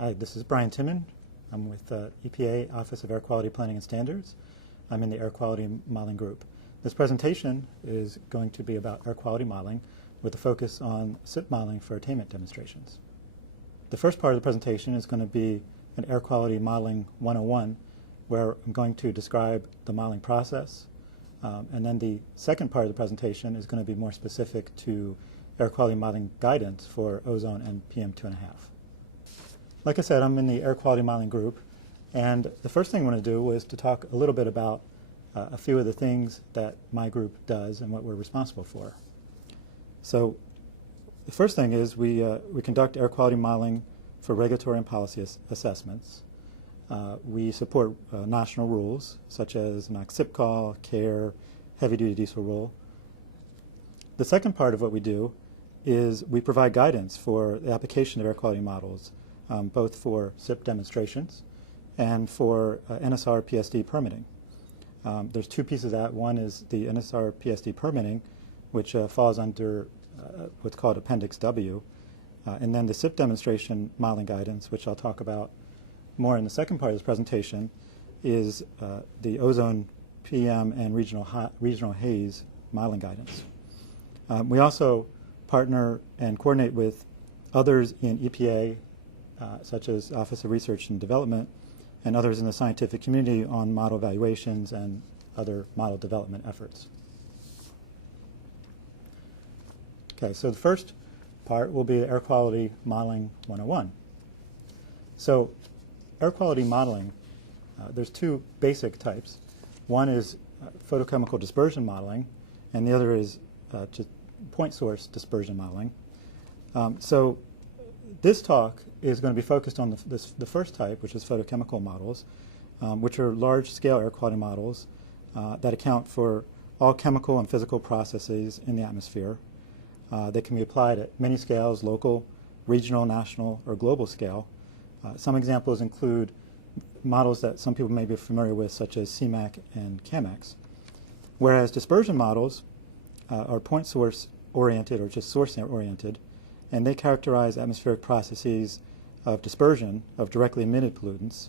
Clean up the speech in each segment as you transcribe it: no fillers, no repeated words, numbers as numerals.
Hi, this is Brian Timin. I'm with EPA Office of Air Quality Planning and Standards. I'm in the Air Quality Modeling Group. This presentation is going to be about air quality modeling with a focus on SIP modeling for attainment demonstrations. The first part of the presentation is going to be an Air Quality Modeling 101, where I'm going to describe the modeling process. And then the second part of the presentation is going to be more specific to air quality modeling guidance for ozone and PM2.5. Like I said, I'm in the Air Quality Modeling Group, and the first thing I want to do was to talk a little bit about a few of the things that my group does and what we're responsible for. So the first thing is we conduct air quality modeling for regulatory and policy assessments. We support national rules such as NOx SIP call, CARE, heavy-duty diesel rule. The second part of what we do is we provide guidance for the application of air quality models, both for SIP demonstrations and for NSR PSD permitting. There's two pieces of that. One is the NSR PSD permitting, which falls under what's called Appendix W, and then the SIP demonstration modeling guidance, which I'll talk about more in the second part of this presentation, is the ozone, PM, and regional haze modeling guidance. We also partner and coordinate with others in EPA, such as Office of Research and Development, and others in the scientific community on model evaluations and other model development efforts. Okay, so the first part will be Air Quality Modeling 101. So air quality modeling, there's two basic types. One is photochemical dispersion modeling, and the other is just point source dispersion modeling. So this talk is going to be focused on the first type, which is photochemical models, which are large-scale air quality models that account for all chemical and physical processes in the atmosphere. They can be applied at many scales: local, regional, national, or global scale. Some examples include models that some people may be familiar with, such as CMAQ and CAMEX. Whereas dispersion models are point source oriented or just source oriented, and they characterize atmospheric processes of dispersion of directly emitted pollutants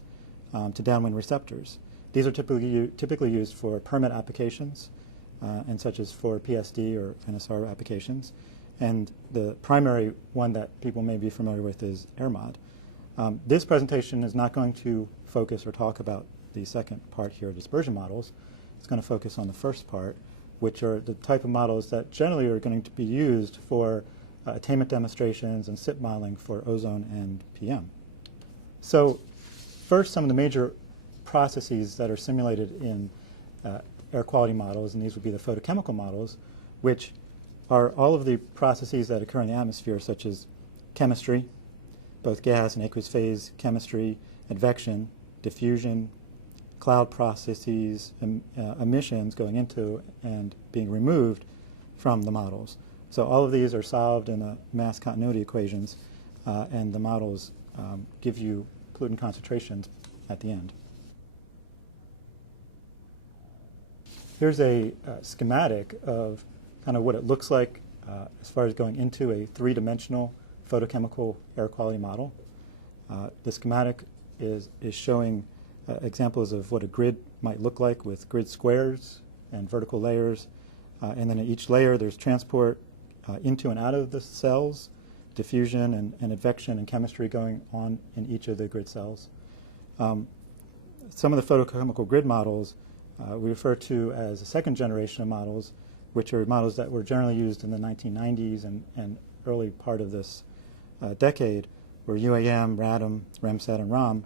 to downwind receptors. These are typically used for permit applications, and such as for PSD or NSR applications. And the primary one that people may be familiar with is AirMod. This presentation is not going to focus or talk about the second part here, dispersion models. It's going to focus on the first part, which are the type of models that generally are going to be used for attainment demonstrations and SIP modeling for ozone and PM. So first, some of the major processes that are simulated in air quality models, and these would be the photochemical models, which are all of the processes that occur in the atmosphere, such as chemistry, both gas and aqueous phase chemistry, advection, diffusion, cloud processes, emissions going into and being removed from the models. So all of these are solved in the mass continuity equations, and the models give you pollutant concentrations at the end. Here's a schematic of kind of what it looks like as far as going into a three-dimensional photochemical air quality model. The schematic is showing examples of what a grid might look like with grid squares and vertical layers. And then in each layer there's transport into and out of the cells, diffusion and advection and chemistry going on in each of the grid cells. Some of the photochemical grid models we refer to as the second generation of models, which are models that were generally used in the 1990s and early part of this decade, were UAM, RADAM, REMSAT, and ROM.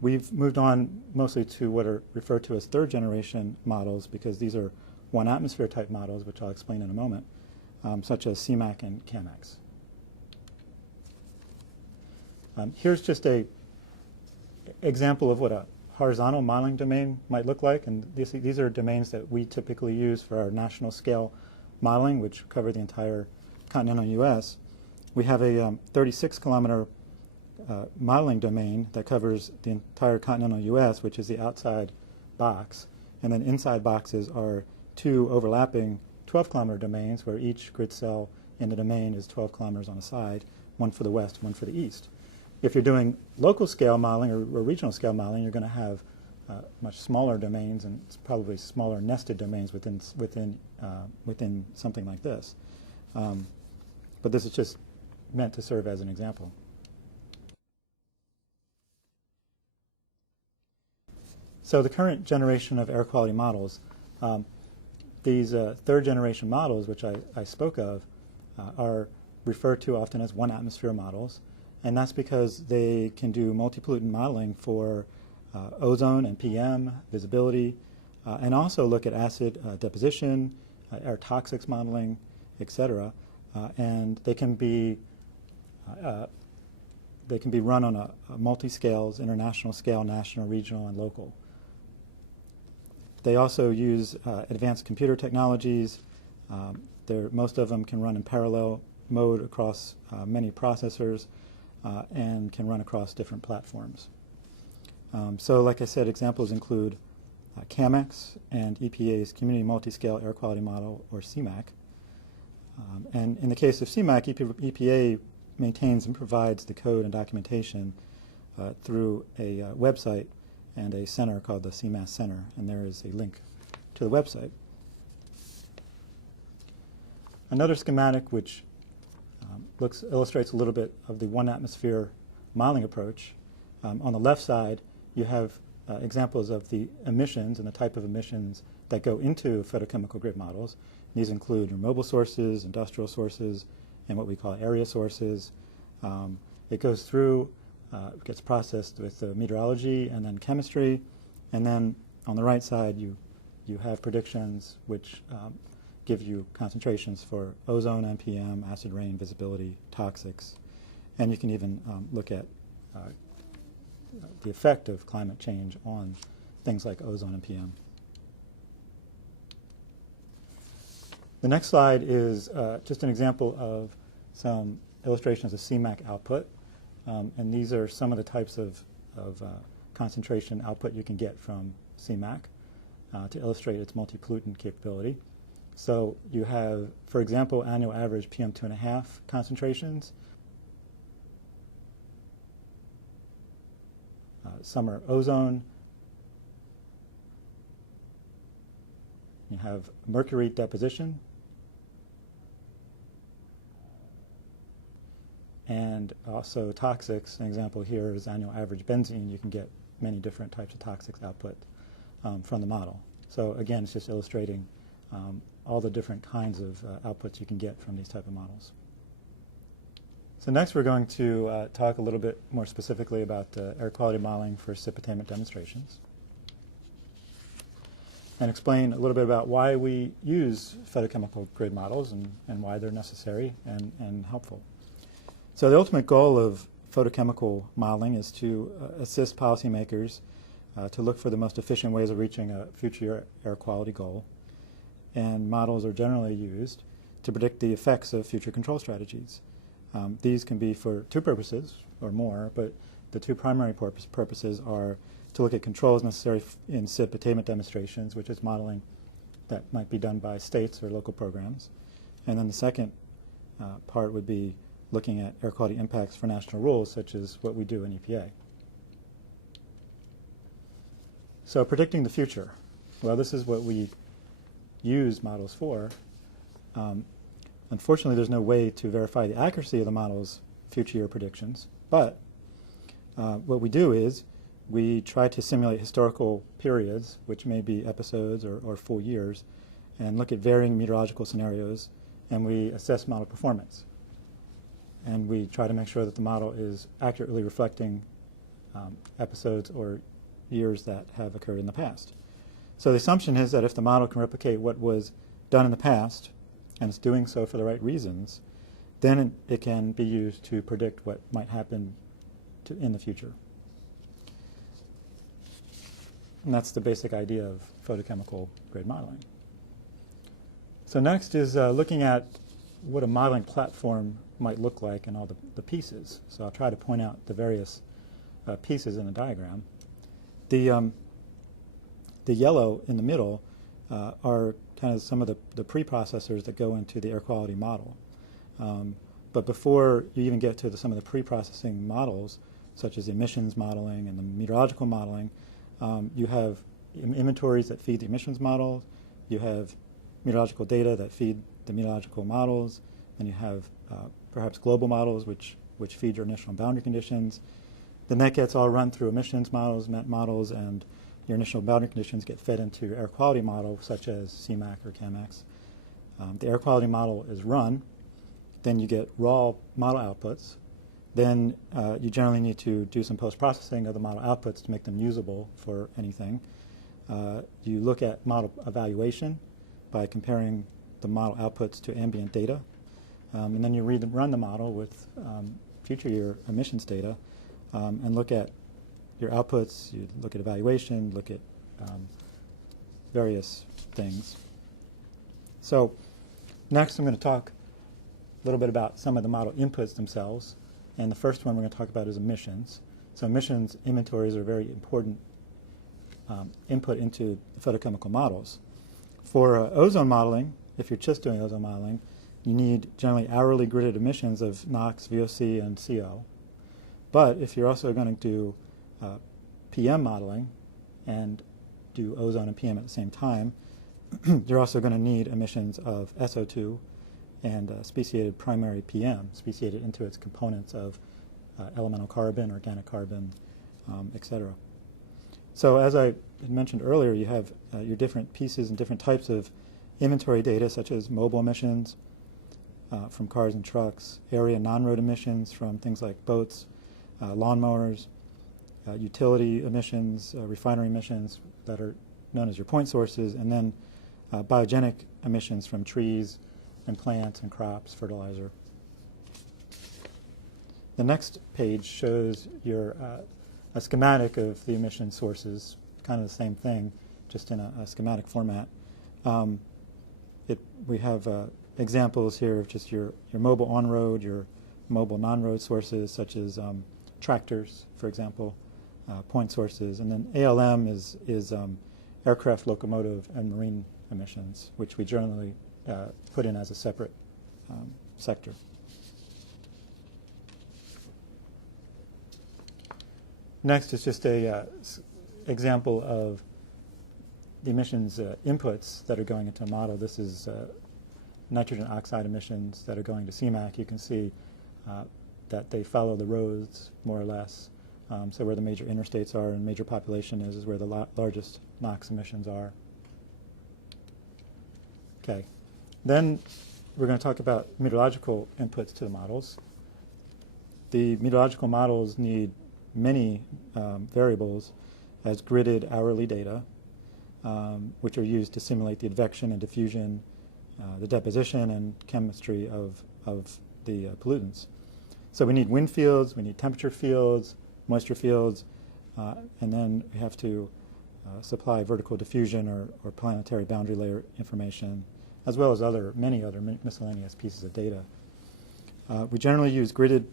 We've moved on mostly to what are referred to as third generation models, because these are one atmosphere type models, which I'll explain in a moment, such as CMAQ and CAMEX. Here's just a example of what a horizontal modeling domain might look like, and these are domains that we typically use for our national scale modeling, which cover the entire continental U.S. We have a 36-kilometer modeling domain that covers the entire continental U.S., which is the outside box, and then inside boxes are two overlapping 12-kilometer domains where each grid cell in the domain is 12 kilometers on a side, one for the west, one for the east. If you're doing local scale modeling or regional scale modeling, you're going to have much smaller domains and probably smaller nested domains within something like this. But this is just meant to serve as an example. So the current generation of air quality models, these third generation models, which I spoke of, are referred to often as one atmosphere models. And that's because they can do multi-pollutant modeling for ozone and PM, visibility, and also look at acid deposition, air toxics modeling, etc. And they can be run on a multi-scales, international scale, national, regional, and local. They also use advanced computer technologies. Most of them can run in parallel mode across many processors and can run across different platforms. So like I said, examples include CAMEX and EPA's Community Multi-Scale Air Quality Model, or CMAQ. And in the case of CMAQ, EPA maintains and provides the code and documentation through a website and a center called the CMAS Center, and there is a link to the website. Another schematic which illustrates a little bit of the one atmosphere modeling approach. On the left side, you have examples of the emissions and the type of emissions that go into photochemical grid models. These include your mobile sources, industrial sources, and what we call area sources. It goes through, gets processed with meteorology and then chemistry, and then on the right side you have predictions which give you concentrations for ozone, NPM, acid rain, visibility, toxics, and you can even look at the effect of climate change on things like ozone and PM. The next slide is just an example of some illustrations of CMAQ output, and these are some of the types of concentration output you can get from CMAQ to illustrate its multi-pollutant capability. So you have, for example, annual average PM2.5 concentrations. Summer ozone. You have mercury deposition. And also toxics. An example here is annual average benzene. You can get many different types of toxics output from the model. So again, it's just illustrating all the different kinds of outputs you can get from these type of models. So next we're going to talk a little bit more specifically about air quality modeling for SIP attainment demonstrations and explain a little bit about why we use photochemical grid models and why they're necessary and helpful. So the ultimate goal of photochemical modeling is to assist policymakers to look for the most efficient ways of reaching a future air quality goal. And models are generally used to predict the effects of future control strategies. These can be for two purposes or more, but the two primary purposes are to look at controls necessary in SIP attainment demonstrations, which is modeling that might be done by states or local programs. And then the second part would be looking at air quality impacts for national rules, such as what we do in EPA. So predicting the future. Well, this is what we use models for. Unfortunately, there's no way to verify the accuracy of the model's future year predictions, but what we do is we try to simulate historical periods, which may be episodes or full years, and look at varying meteorological scenarios, and we assess model performance. And we try to make sure that the model is accurately reflecting episodes or years that have occurred in the past. So the assumption is that if the model can replicate what was done in the past, and it's doing so for the right reasons, then it can be used to predict what might happen in the future. And that's the basic idea of photochemical grid modeling. So next is looking at what a modeling platform might look like and all the pieces. So I'll try to point out the various pieces in the diagram. The yellow in the middle are kind of some of the preprocessors that go into the air quality model. But before you even get to some of the pre-processing models, such as emissions modeling and the meteorological modeling, you have inventories that feed the emissions models, you have meteorological data that feed the meteorological models, and you have perhaps global models which feed your initial boundary conditions. Then that gets all run through emissions models, MET models, and your initial boundary conditions get fed into your air quality model, such as CMAQ or CAMX. The air quality model is run, then you get raw model outputs. Then you generally need to do some post-processing of the model outputs to make them usable for anything. You look at model evaluation by comparing the model outputs to ambient data. And then you run the model with future year emissions data and look at your outputs, you look at evaluation, look at various things. So next I'm going to talk a little bit about some of the model inputs themselves. And the first one we're going to talk about is emissions. So emissions inventories are a very important input into photochemical models. For ozone modeling, if you're just doing ozone modeling, you need generally hourly gridded emissions of NOx, VOC, and CO. But if you're also going to do PM modeling and do ozone and PM at the same time, you're also going to need emissions of SO2 and speciated primary PM, speciated into its components of elemental carbon, organic carbon, etc. So as I had mentioned earlier, you have your different pieces and different types of inventory data, such as mobile emissions from cars and trucks, area non-road emissions from things like boats, lawnmowers, utility emissions, refinery emissions that are known as your point sources, and then biogenic emissions from trees and plants and crops, fertilizer. The next page shows your a schematic of the emission sources, kind of the same thing, just in a schematic format. We have examples here of just your mobile on-road, your mobile non-road sources, such as tractors, for example, point sources, and then ALM is aircraft, locomotive, and marine emissions, which we generally put in as a separate sector. Next is just a example of the emissions inputs that are going into a model. This is nitrogen oxide emissions that are going to CMAQ. You can see that they follow the roads more or less. So where the major interstates are and major population is where the largest NOx emissions are. Okay. Then we're going to talk about meteorological inputs to the models. The meteorological models need many variables as gridded hourly data, which are used to simulate the advection and diffusion, the deposition and chemistry of the pollutants. So we need wind fields, we need temperature fields, moisture fields, and then we have to supply vertical diffusion or planetary boundary layer information, as well as many other miscellaneous pieces of data. We generally use gridded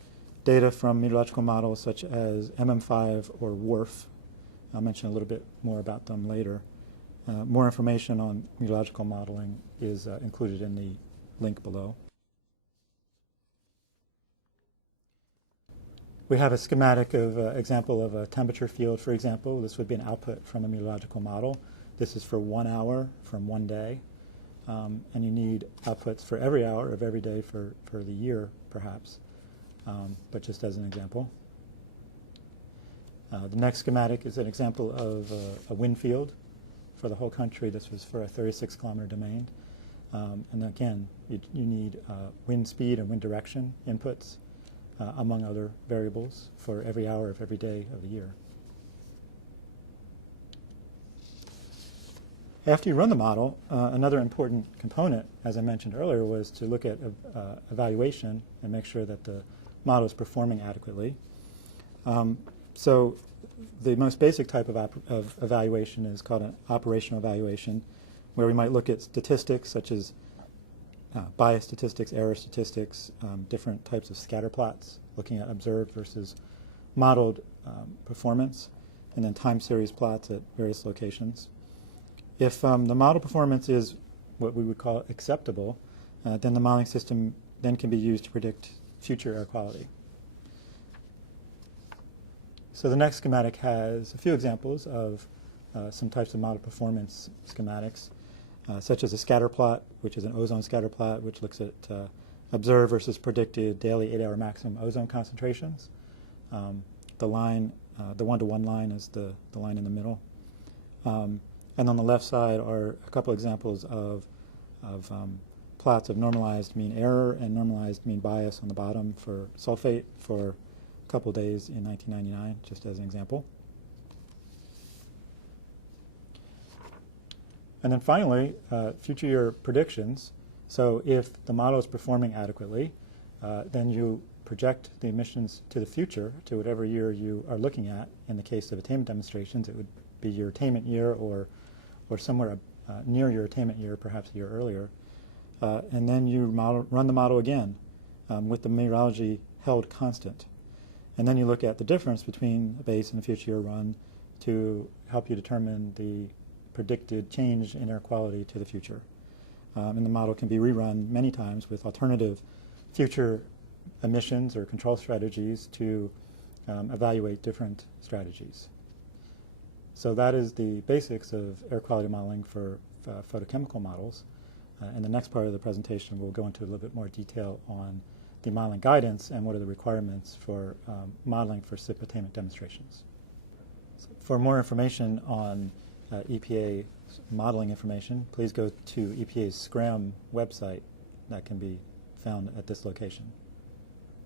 data from meteorological models such as MM5 or WRF. I'll mention a little bit more about them later. More information on meteorological modeling is included in the link below. We have a schematic of example of a temperature field, for example. This would be an output from a meteorological model. This is for 1 hour from one day. And you need outputs for every hour of every day for the year, perhaps, but just as an example. The next schematic is an example of a wind field for the whole country. This was for a 36-kilometer domain. And again, you need wind speed and wind direction inputs, among other variables, for every hour of every day of the year. After you run the model, another important component, as I mentioned earlier, was to look at evaluation and make sure that the model is performing adequately. So the most basic type of evaluation is called an operational evaluation, where we might look at statistics such as bias statistics, error statistics, different types of scatter plots, looking at observed versus modeled performance, and then time series plots at various locations. If the model performance is what we would call acceptable, then the modeling system then can be used to predict future air quality. So the next schematic has a few examples of some types of model performance schematics, such as a scatter plot, which is an ozone scatter plot, which looks at observed versus predicted daily 8-hour maximum ozone concentrations. The line, the one-to-one line is the line in the middle. And on the left side are a couple examples of plots of normalized mean error and normalized mean bias on the bottom for sulfate for a couple days in 1999, just as an example. And then finally, future year predictions. So if the model is performing adequately, then you project the emissions to the future, to whatever year you are looking at. In the case of attainment demonstrations, it would be your attainment year or somewhere near your attainment year, perhaps a year earlier. And then you run the model again with the meteorology held constant. And then you look at the difference between a base and a future year run to help you determine the predicted change in air quality to the future. And the model can be rerun many times with alternative future emissions or control strategies to evaluate different strategies. So that is the basics of air quality modeling for photochemical models. In the next part of the presentation, we'll go into a little bit more detail on the modeling guidance and what are the requirements for modeling for SIP attainment demonstrations. So for more information on EPA modeling information, please go to EPA's SCRAM website that can be found at this location.